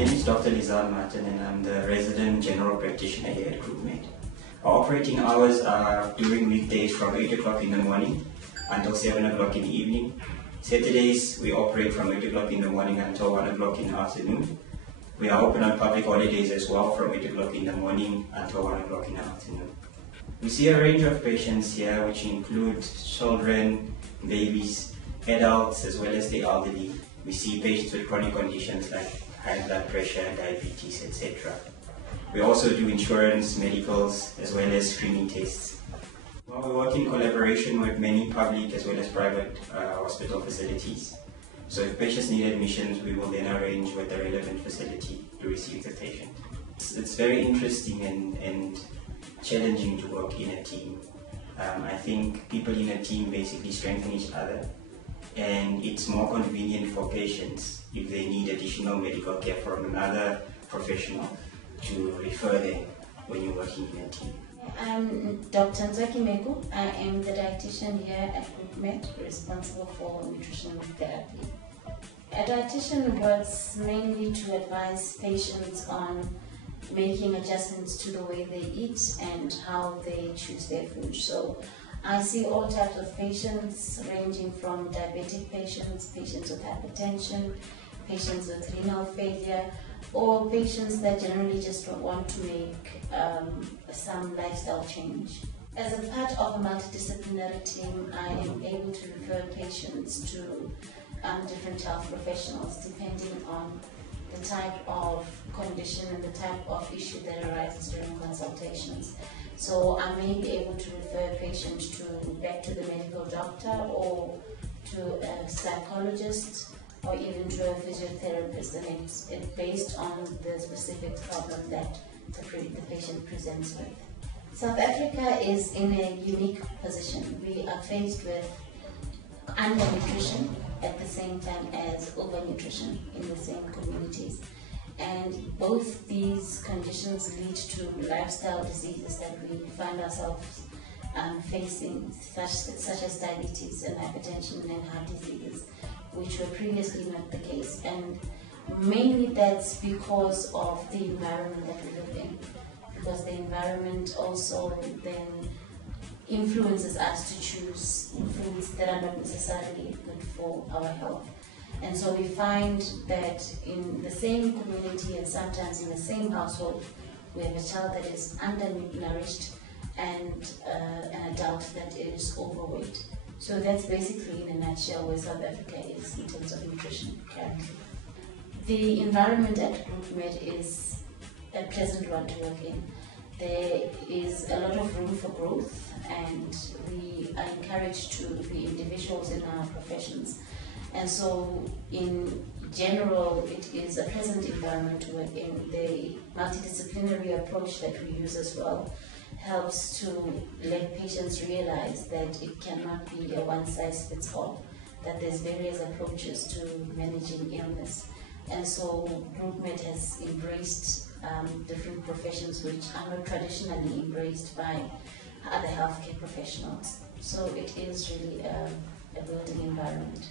name is Dr. Lizal Martin and I'm the resident general practitioner here at GroupMed. Our operating hours are during weekdays from 8 o'clock in the morning until 7 o'clock in the evening. Saturdays we operate from 8 o'clock in the morning until 1 o'clock in the afternoon. We are open on public holidays as well from 8 o'clock in the morning until 1 o'clock in the afternoon. We see a range of patients here which include children, babies, adults as well as the elderly. We see patients with chronic conditions like high blood pressure, diabetes, etc. We also do insurance, medicals, as well as screening tests. Well, we work in collaboration with many public as well as private hospital facilities. So if patients need admissions, we will then arrange with the relevant facility to receive the patient. It's very interesting and challenging to work in a team. I think people in a team basically strengthen each other, and it's more convenient for patients if they need additional medical care from another professional to refer them when you're working in a team. I'm Dr. Nzaki Meku. I am the dietitian here at GroupMed, responsible for nutritional therapy. A dietitian works mainly to advise patients on making adjustments to the way they eat and how they choose their food. So I see all types of patients, ranging from diabetic patients, patients with hypertension, patients with renal failure, or patients that generally just want to make some lifestyle change. As a part of a multidisciplinary team, I am able to refer patients to different health professionals depending on the type of condition and the type of issue that arises during consultations. So I may be able to refer patients back to the medical doctor or to a psychologist or even to a physiotherapist, and it's based on the specific problem that the patient presents with. South Africa is in a unique position. We are faced with undernutrition at the same time as overnutrition in the same communities. And both these conditions lead to lifestyle diseases that we find ourselves facing, such as diabetes and hypertension and heart diseases, which were previously not the case. And mainly that's because of the environment that we live in, because the environment also then influences us to choose foods that are not necessarily good for our health. And so we find that in the same community and sometimes in the same household, we have a child that is undernourished and an adult that is overweight. So that's basically in a nutshell where South Africa is in terms of nutrition currently. The environment at GroupMed is a pleasant one to work in. There is a lot of room for growth, and we are encouraged to be individuals in our professions. And so in general, it is a pleasant environment to work in. The multidisciplinary approach that we use as well helps to let patients realize that it cannot be a one-size-fits-all, that there's various approaches to managing illness. And so GroupMed has embraced different professions which are not traditionally embraced by other healthcare professionals. So it is really a building environment.